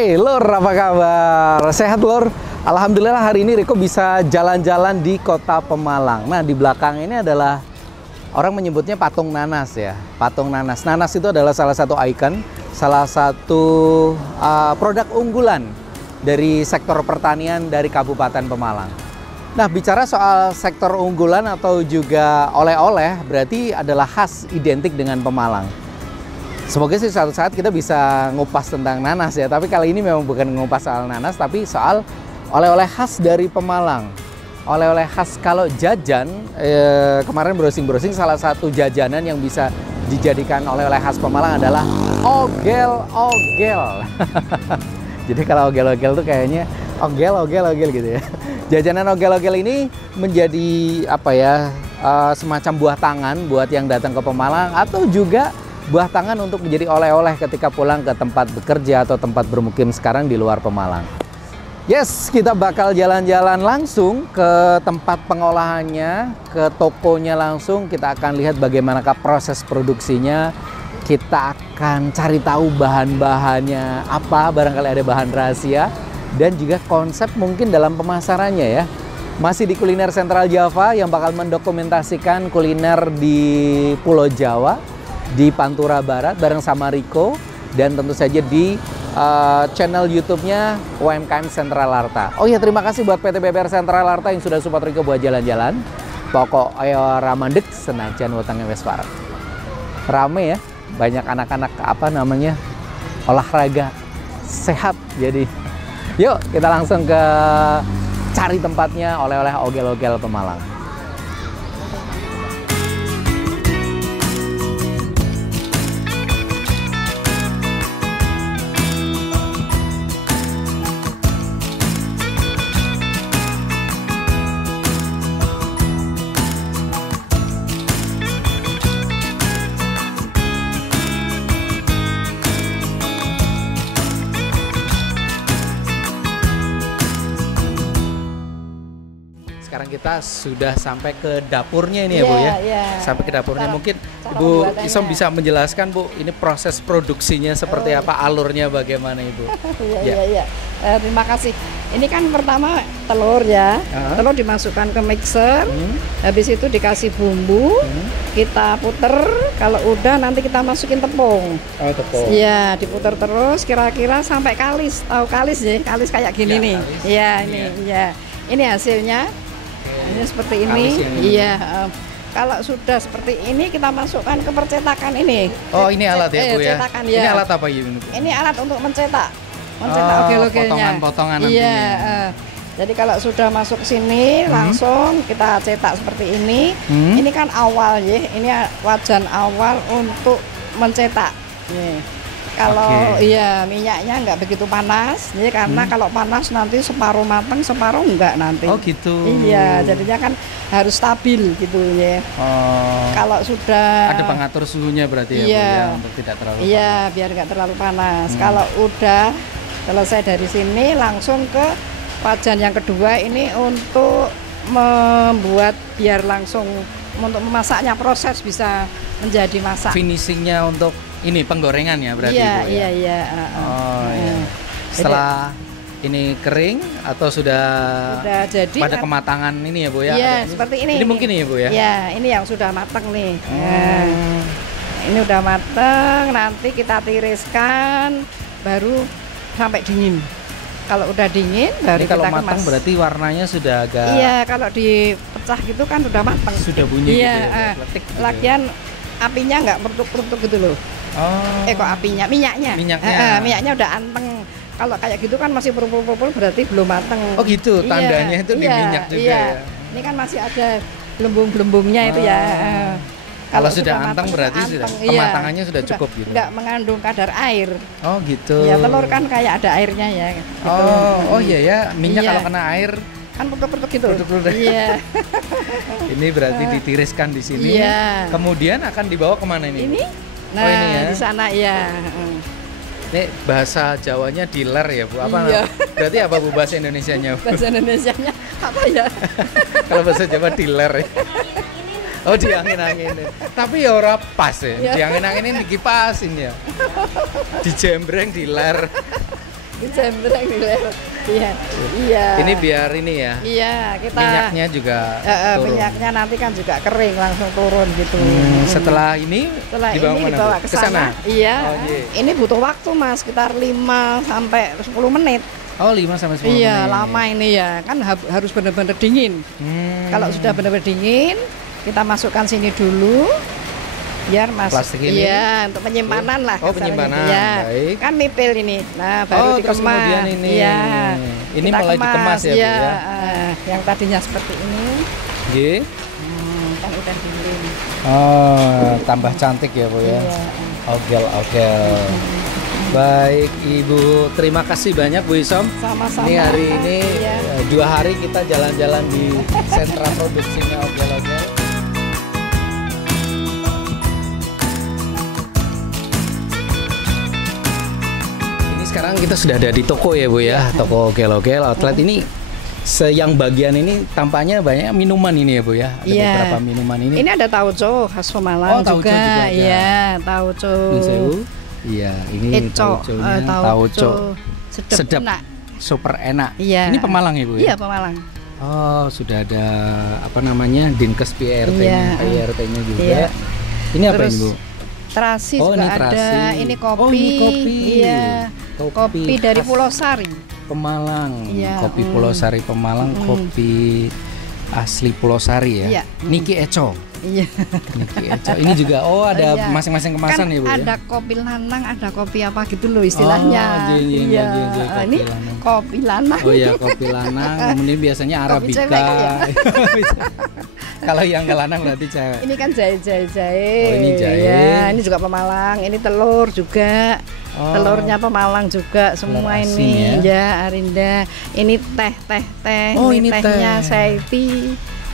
Hey Lur, apa kabar? Sehat Lur? Alhamdulillah hari ini Riko bisa jalan-jalan di kota Pemalang. Nah di belakang ini adalah orang menyebutnya patung nanas ya. Patung nanas. Nanas itu adalah salah satu ikon, salah satu produk unggulan dari sektor pertanian dari Kabupaten Pemalang. Nah bicara soal sektor unggulan atau juga oleh-oleh berarti adalah khas identik dengan Pemalang. Semoga sih suatu saat kita bisa ngupas tentang nanas ya. Tapi kali ini memang bukan ngupas soal nanas, tapi soal oleh-oleh khas dari Pemalang. Oleh-oleh khas kalau jajan, kemarin browsing-browsing salah satu jajanan yang bisa dijadikan oleh-oleh khas Pemalang adalah ogel-ogel. Jadi kalau ogel-ogel tuh kayaknya ogel gitu ya. Jajanan ogel-ogel ini menjadi apa ya, semacam buah tangan buat yang datang ke Pemalang atau juga buah tangan untuk menjadi oleh-oleh ketika pulang ke tempat bekerja atau tempat bermukim sekarang di luar Pemalang. Yes, kita bakal jalan-jalan langsung ke tempat pengolahannya, ke tokonya langsung. Kita akan lihat bagaimanakah proses produksinya. Kita akan cari tahu bahan-bahannya apa, barangkali ada bahan rahasia. Dan juga konsep mungkin dalam pemasarannya ya. Masih di Kuliner Sentral Java yang bakal mendokumentasikan kuliner di Pulau Jawa, di Pantura Barat bareng sama Riko, dan tentu saja di channel YouTube-nya UMKM Sentral Arta. Oh ya, terima kasih buat PT BBR Sentral Arta yang sudah support Riko buat jalan-jalan. Pokok ayo ramandek senajan wetenge wis parek. Rame ya, banyak anak-anak apa namanya olahraga sehat. Jadi yuk kita langsung ke cari tempatnya oleh-oleh ogel-ogel Pemalang. Sekarang kita sudah sampai ke dapurnya ini ya Bu ya. Sampai ke dapurnya. Mungkin Ibu Isom bisa menjelaskan Bu, ini proses produksinya seperti apa, alurnya bagaimana Ibu? Iya. Terima kasih. Ini kan pertama telur ya. Telur dimasukkan ke mixer. Habis itu dikasih bumbu. Kita puter. Kalau udah nanti kita masukin tepung. Oh, tepung. Iya, diputer terus kira-kira sampai kalis. Tahu kalis ya? Kalis kayak gini nih. Iya, ini ya. Ini hasilnya. Ini seperti ini. Iya. Kalau sudah seperti ini kita masukkan ke percetakan ini. Oh, ini alat ya Bu ya. Cetakan, ini alat apa ini? Ini alat untuk mencetak. Mencetak ogel-ogelnya. Potongan-potongan nanti. Iya. Jadi kalau sudah masuk sini langsung kita cetak seperti ini. Ini kan awal ya. Ini wajan awal untuk mencetak. Nih. Kalau iya minyaknya nggak begitu panas, ya karena kalau panas nanti separuh matang, separuh enggak nanti. Oh gitu. Iya, jadinya kan harus stabil gitu ya. Kalau sudah ada pengatur suhunya berarti ya Bu ya, untuk tidak terlalu panas. Iya, biar nggak terlalu panas. Kalau udah selesai dari sini langsung ke wajan yang kedua ini untuk membuat biar langsung untuk memasaknya, proses bisa menjadi masak. Finishingnya untuk ini penggorengan ya berarti iya, Bu ya? Iya. Iya. Setelah ini kering atau sudah jadi pada kematangan ini ya Bu ya? Iya, seperti ini. Ini mungkin ya Bu ya? Iya, ini yang sudah matang nih. Ini udah matang, nanti kita tiriskan baru sampai dingin. Kalau udah dingin baru kalau kita matang kemas. berarti warnanya sudah agak. Iya, kalau dipecah gitu kan udah matang. Sudah bunyi iya, gitu ya, letik gitu. Lagian apinya nggak pertuk-pertuk gitu loh. Kok apinya, minyaknya minyaknya udah anteng. Kalau kayak gitu kan masih purul-purul berarti belum mateng. Oh gitu, tandanya itu di minyak juga ya. Ini kan masih ada gelembung-gelembungnya itu ya. Kalau sudah anteng berarti sudah kematangannya sudah cukup gitu. Nggak mengandung kadar air. Oh gitu. Ya telur kan kayak ada airnya ya. Gitu. Oh iya ya, minyak kalau kena air kan pertuk-pertuk gitu. Iya. Ini berarti ditiriskan di sini. Iya. Kemudian akan dibawa kemana ini? Ini. Nah, ini ya. di sana ya. Ini bahasa Jawanya diler ya Bu. Apa? Iya. Berarti apa Bu bahasa Indonesianya? Bahasa Indonesianya apa ya? Kalau bahasa Jawa diler ya. Oh diangin-anginin. Tapi ya ora pas ya. Diangin-anginin dikipasin ya. Dijembreng diler. Dijembreng dilewat. Iya. Iya. Ini biar ini ya. Iya, kita Minyaknya juga turun. minyaknya nanti kan juga kering langsung turun gitu. Setelah ini dibawa ke sana. Iya. Oh, iya. Ini butuh waktu Mas, sekitar 5 sampai 10 menit. Oh, 5 sampai 10 menit. Iya, lama ini ya. Kan harus benar-benar dingin. Kalau sudah benar-benar dingin, kita masukkan sini dulu. Biar masuk. Plastik ini? Iya, untuk penyimpanan lah. Oh, penyimpanan. Ya. Baik. Kan mipil ini. Nah, baru terus dikemas. kemudian ini. Iya. Ini Kita mulai dikemas ya, Bu Iya, ya. yang tadinya seperti ini. Nggih. Kan udah dingin. Oh, tambah cantik ya, Bu ya. Iya. Ogel-ogel. Baik, Ibu. Terima kasih banyak, Bu Isom. Sama-sama. Ini hari ini Iya. 2 hari kita jalan-jalan di sentra produksinya ogel-ogel. Ini sekarang kita sudah ada di toko ya, Bu ya. Toko ogel-ogel outlet ini. Yang bagian ini tampaknya banyak minuman ini ya, Bu ya. Ada Iya. beberapa minuman ini. Ini ada tauco khas Pemalang tauco juga. juga ada. Iya, tauco. Ini sewu. Iya, ini Eco, tauconya. tauco. Sedap. Enak. Super enak. Iya. Ini Pemalang ya, Bu ya? Iya, Pemalang. Oh, sudah ada apa namanya? Dinkes PRT-nya, Iya. PRT-nya juga. Iya. Ini apa Terus, ini, Bu? Terasi Oh, juga ini ada. terasi. Ini kopi. Oh, ini kopi. Iya. Kopi dari khas Pulau Sari. Pemalang. Iya, Kopi Pulau Sari Pemalang, kopi asli Pulau Sari ya. Iya. Niki Eco. Iya. Niki Eco. Ini juga ada Iya. masing-masing kemasan Kan ya, Bu ya. ada kopi lanang, ada kopi apa gitu loh istilahnya. Oh, iya, kopi Ini lanang. kopi lanang. Oh ya, kopi lanang. Kemudian biasanya Kopi Arabica. cewek ya? Kalau yang ke lanang berarti cewek. Ini kan jahe. Oh, ini jahe. Ya, ini juga Pemalang. Ini telur juga. Oh. Telurnya Pemalang juga semua Telur asin ini. ya? Ya, Arinda. Ini teh. Oh, ini tehnya teh. Saiti.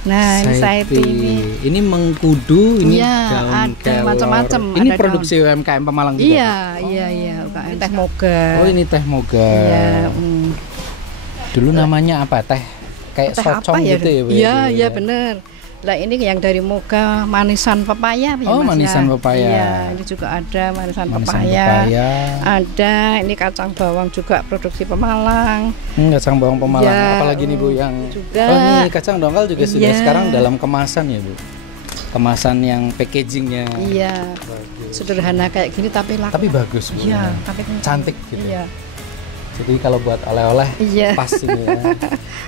Nah, ini Saiti ini. Ini mengkudu, ini Iya, daun ada kelor. macam-macam, Ini ada produksi UMKM Pemalang juga. Iya, iya. UKM Teh Moga. Oh, ini teh moga. Iya. Dulu namanya apa? Teh kayak Teh socong apa ya? gitu ya, Bu? Iya, dulu iya ya? bener. Lah ini yang dari Moga manisan pepaya ya, Oh, Mas, manisan ya? pepaya. Iya, ini juga ada manisan Manisan pepaya. pepaya. Ada ini kacang bawang juga produksi Pemalang. Kacang bawang Pemalang. Ya, Apalagi nih, Bu, yang juga. Oh, ini kacang dongkal juga sudah Iya. sekarang dalam kemasan ya, Bu. Kemasan yang packagingnya. Iya. Sederhana kayak gini tapi laku. Tapi bagus, Bu. Iya, tapi Cantik gitu. Iya. Jadi kalau buat oleh-oleh Iya. pas ini ya.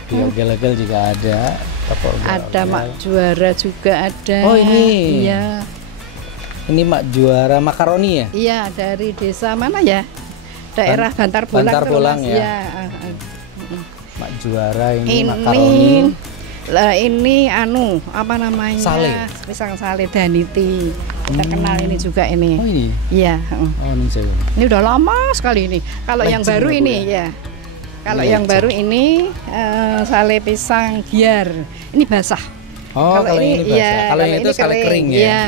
Di ogel-ogel juga ada. Toko ogel-ogel. Ada Mak Juara juga ada. Oh, ini. Iya. Ini Mak Juara makaroni ya? Iya, dari desa mana ya? Daerah Bantar Bolang. Bantar tuh, Bolang Mas. ya? Iya. Mak Juara ini, Ini makaroni. lah ini apa namanya? Sale. Pisang sale Daniti. Kita kenal ini juga ini. Oh, ini. Iya, Oh, ini saya. Ini udah lama sekali ini. Kalau yang Legend baru ya, Bu, ini ya? ya. Kalau Ini yang legend. baru ini sale pisang giar. Ini basah. Oh, kalau ini basah. iya, Kalau yang itu sale kering ya? Iya,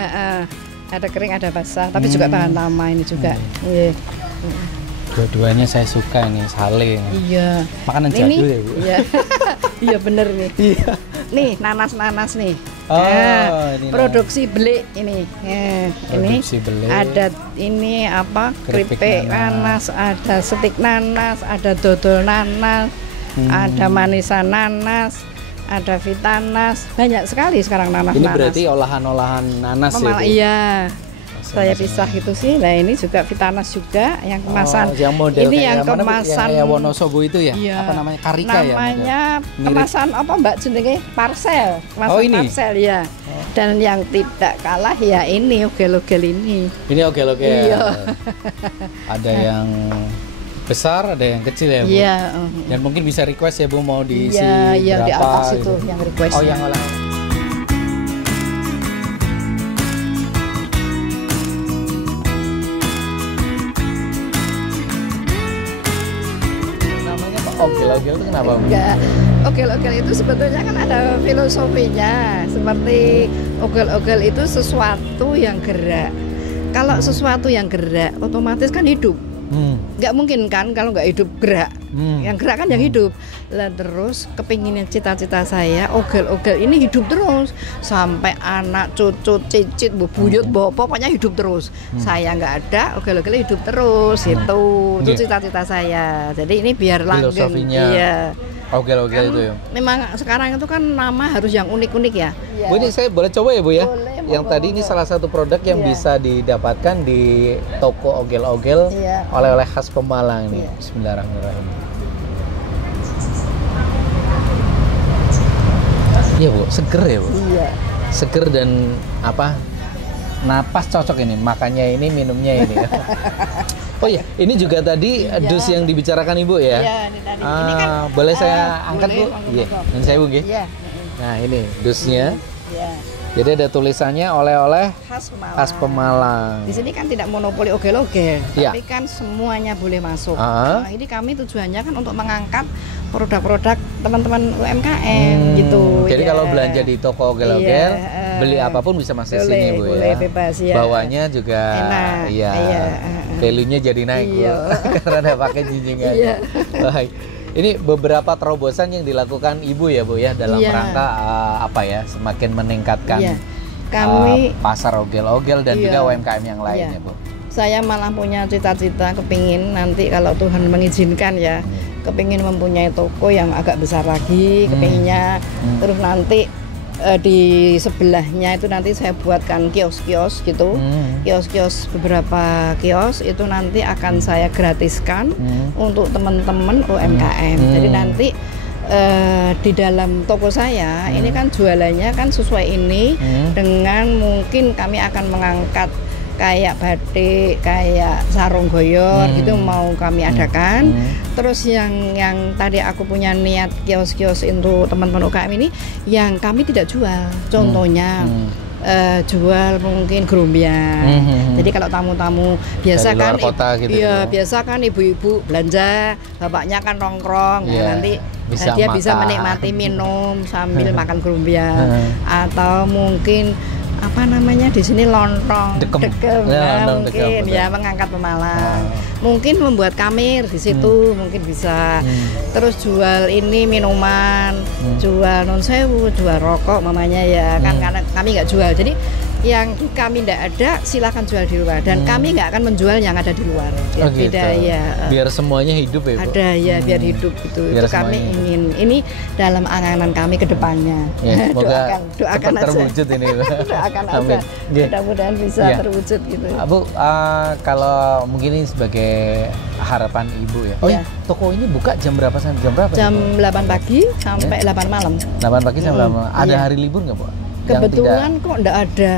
ada kering, ada basah, tapi juga tahan lama ini juga. Iya. Dua-duanya saya suka ini, sale. Iya. Makanan Ini, jadul ya, Bu? iya. Iya bener nih. Iya. Nih nanas nih. Oh, Nah, ini produksi belik ini. Produksi ini belik. ada ini apa? Keripik Keripik nanas. nanas, ada stik nanas, ada dodol nanas, ada manisan nanas, ada vitanas. Banyak sekali sekarang nanas. Ini berarti olahan-olahan nanas ya, Pemalang, Bu? iya. Saya Masing-masing. pisah gitu sih. Nah ini juga vitanas juga yang kemasan. Oh, yang model ini kayak yang mana, Bu? kemasan. Yang Wonosobo itu ya? Iya. Apa namanya? Karika ya? Namanya Mirip. kemasan apa Mbak jenenge? Parcel. Kemasan Oh, ini? parcel ya. Dan yang tidak kalah ya ini ogel-ogel ini. Ini ogel-ogel. Iya. Ada yang besar, ada yang kecil ya, Bu? Iya. Dan mungkin bisa request ya, Bu, mau diisi Iya, iya di berapa atas gitu. itu yang request. Oh, yang olah. Namanya Pak ogel-ogel itu kenapa, Bu? Enggak. Ogel-ogel itu sebetulnya kan ada filosofinya. Seperti ogel-ogel itu sesuatu yang gerak. Kalau sesuatu yang gerak, otomatis kan hidup. Nggak mungkin kan kalau nggak hidup gerak. Yang gerak kan yang hidup. Lah terus kepinginnya cita-cita saya ogel-ogel ini hidup terus sampai anak, cucu, cicit, buyut, pokoknya hidup terus. Saya nggak ada, ogel-ogel hidup terus itu cita-cita saya. Jadi ini biar langgeng. Filosofinya ogel-ogel Kan itu ya. memang sekarang itu kan nama harus yang unik-unik ya. Bu, ini saya boleh coba ya Bu ya? Boleh, Yang monggo, tadi ini monggo. salah satu produk yang Iya. bisa didapatkan di toko ogel-ogel Iya. oleh-oleh khas Pemalang nih. Iya. Bismillahirrahmanirrahim. Iya Bu, seger ya Bu? Iya. Seger dan apa? Napas cocok ini, makannya ini, minumnya ini. Oh iya, ini juga tadi dus yang dibicarakan Ibu ya? Iya, ini tadi. Ini kan boleh saya angkat boleh, Bu? monggo, Iya, monggo. ini saya Bu nggih. Iya. Nah ini dusnya. Iya. Jadi ada tulisannya oleh-oleh Khas Pemalang. khas Pemalang. Di sini kan tidak monopoli ogel-ogel, Iya. tapi kan semuanya boleh masuk. Ah. Nah, ini kami tujuannya kan untuk mengangkat produk-produk teman-teman UMKM gitu. Jadi ya. kalau belanja di toko ogel-ogel, Iya, beli apapun bisa masuk boleh, sini Bu boleh, ya. bebas, ya. Bawanya juga Enak, iya. iya, Value-nya jadi naik Bu. Iya. Karena ada pakai jinjingan. Iya. Baik. Ini beberapa terobosan yang dilakukan Ibu ya Bu ya dalam Iya. rangka apa ya semakin meningkatkan Iya. Kami pasar ogel-ogel dan Iya. juga UMKM yang lainnya Iya. Bu. saya malah punya cita-cita kepingin nanti kalau Tuhan mengizinkan ya, kepingin mempunyai toko yang agak besar lagi, kepinginnya terus nanti di sebelahnya itu nanti saya buatkan kios-kios gitu, kios-kios beberapa kios itu nanti akan saya gratiskan untuk teman-teman UMKM. Jadi nanti di dalam toko saya ini kan jualannya kan sesuai ini dengan mungkin kami akan mengangkat kayak batik, kayak sarung goyor gitu mau kami adakan. Terus yang tadi aku punya niat kios-kios untuk teman-teman UKM ini yang kami tidak jual. Contohnya jual mungkin gerombian. Jadi kalau tamu-tamu biasa dari kan luar kota gitu iya, ya. biasa kan ibu-ibu belanja, bapaknya kan nongkrong. Iya, Nah, nanti bisa dia bisa makan. menikmati minum sambil makan gerombian atau mungkin apa namanya di sini lontong Dekem. dekem, Ya, nah, lontong dekem, mungkin betul. ya mengangkat Pemalang, mungkin membuat kamir di situ mungkin bisa, terus jual ini minuman, jual non sewu, jual rokok mamanya ya kan karena kami nggak jual, jadi yang kami tidak ada silahkan jual di luar dan kami nggak akan menjual yang ada di luar. Oh, gitu. Beda ya. Biar semuanya hidup ya Bu. Ada ya biar hidup gitu. Biar Itu kami semuanya. ingin ini dalam angan-angan kami ke depannya. Ya, semoga doakan cepat aja. terwujud ini Bu. Doakan aja. Amin. Nggih. Mudah-mudahan bisa Iya. terwujud gitu. Bu, kalau mungkin ini sebagai harapan Ibu ya. Oh Iya. iya, toko ini buka jam berapa sampai jam berapa? Jam Bu? 8 pagi sampai 8 malam. 8 pagi sampai 8 malam. Ada Iya. hari libur nggak Bu? Yang Kebetulan kok enggak ada.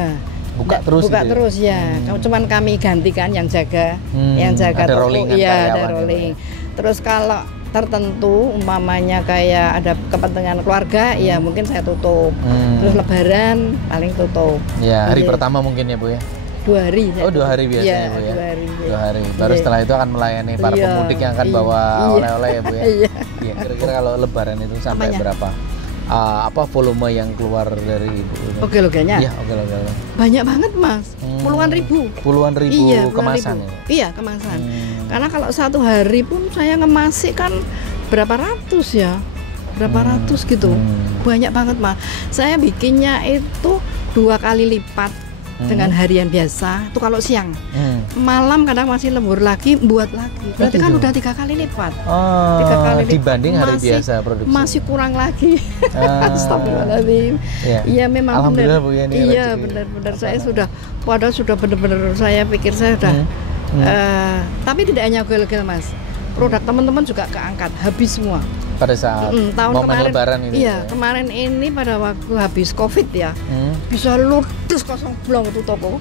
Buka terus Buka gitu ya? terus ya. Cuman kami gantikan yang jaga, yang jaga ada toko. rollingan Iya, ada karyawan gitu rolling. Terus kalau tertentu umpamanya kayak ada kepentingan keluarga ya mungkin saya tutup. Terus lebaran paling tutup. Ya, hari Iya. pertama mungkin ya Bu ya. 2 hari. saya Oh, 2 hari tutup. biasanya Iya, Bu ya. 2 hari. 2 hari. Baru Iya. setelah itu akan melayani para Iya. pemudik yang akan bawa Iya. oleh-oleh ya Bu ya. Iya. Iya, kira-kira kalau lebaran itu sampai Apanya? berapa? Apa volume yang keluar dari Ibu? Oke loganya. Iya, oke. Banyak banget Mas. Puluhan ribu. Puluhan ribu Iya, puluhan kemasan ribu. ya. Iya, kemasan. Karena kalau satu hari pun saya ngemasi kan berapa ratus ya. Berapa ratus gitu. Banyak banget Mas. Saya bikinnya itu 2 kali lipat dengan harian biasa. Itu kalau siang. Malam kadang masih lembur lagi, buat lagi. Berarti kan gitu. udah 3 kali lipat. Oh, 3 kali lipat. dibanding hari Masih- biasa produksi. Masih kurang lagi. Ah. Astagfirullahaladzim. Iya. Iya memang Alhamdulillah, benar. Bu, ya, ini Iya rezeki. benar-benar saya sudah, padahal sudah benar-benar saya pikir saya sudah. Tapi tidak hanya ogel-ogel Mas. Produk teman-teman juga keangkat, habis semua. Pada saat Tahun momen kemarin, lebaran ini. iya kemarin ini pada waktu habis COVID ya, bisa ludes kosong blong itu toko.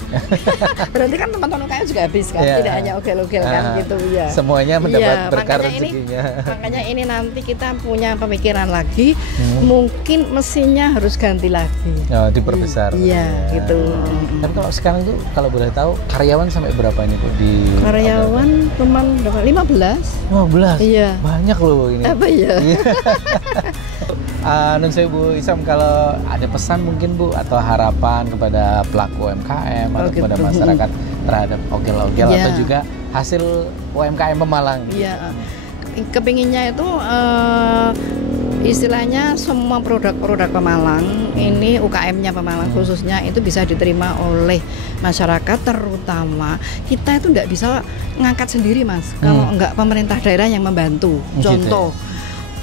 Berarti kan teman-teman UKM juga habis kan, Iya. tidak hanya ogel-ogel kan Ah, gitu ya. semuanya mendapat Iya, berkah makanya rezekinya. Makanya ini nanti kita punya pemikiran lagi, mungkin mesinnya harus ganti lagi. Oh, diperbesar. Iya, gitu. Tapi kalau sekarang itu kalau boleh tahu karyawan sampai berapa ini Bu di Karyawan teman berapa? 15. 15. Iya. Banyak loh ini. Apa ya? Nun saya Bu Isam, kalau ada pesan mungkin Bu atau harapan kepada pelaku UMKM atau Oh, gitu. kepada masyarakat terhadap ogel-ogel Iya. atau juga hasil UMKM Pemalang. Iya, kepinginnya itu istilahnya semua produk-produk Pemalang, ini UKM-nya Pemalang khususnya itu bisa diterima oleh masyarakat, terutama kita itu nggak bisa ngangkat sendiri Mas, kalau nggak pemerintah daerah yang membantu. Contoh,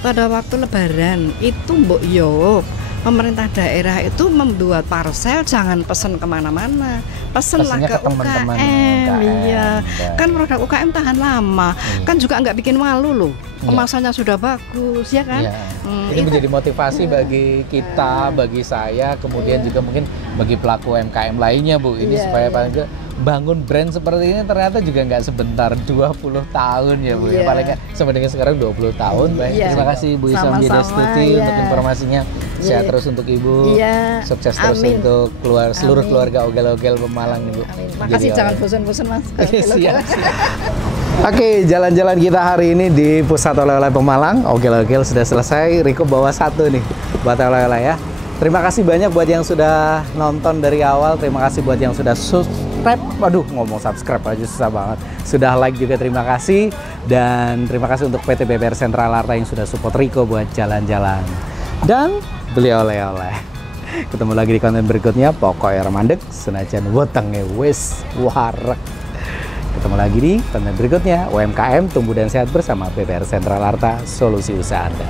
pada waktu Lebaran itu Mbok Yo, pemerintah daerah itu membuat parcel, jangan pesen kemana-mana, pesenlah ke teman-teman UKM. Iya, kan produk UKM tahan lama, kan juga nggak bikin malu loh, kemasannya sudah bagus, ya kan? Ini menjadi motivasi bagi kita, bagi saya, kemudian juga mungkin bagi pelaku UMKM lainnya, Bu. Ini supaya paling nggak bangun brand seperti ini ternyata juga nggak sebentar, 20 tahun ya Bu. Ya paling nggak sampai dengan sekarang 20 tahun. Baik, terima kasih Bu Isam Widyastuti untuk informasinya. Sehat terus untuk Ibu, sukses terus untuk seluruh keluarga Ogel-Ogel Pemalang nih Bu. Makasih, jangan bosan-bosan Mas. Siap. Oke, jalan-jalan kita hari ini di Pusat Oleh-oleh Pemalang. Ogel-ogel sudah selesai. Riko bawa satu nih buat oleh-oleh ya. Terima kasih banyak buat yang sudah nonton dari awal. Terima kasih buat yang sudah subscribe. Waduh, ngomong subscribe aja susah banget. Sudah like juga terima kasih. Dan terima kasih untuk PT BPR Sentral Arta yang sudah support Riko buat jalan-jalan dan beli oleh-oleh. Ketemu lagi di konten berikutnya. Pokoknya remandek senajan wetenge wis warek. Ketemu lagi di konten berikutnya. UMKM tumbuh dan sehat bersama BPR Sentral Arta, solusi usaha Anda.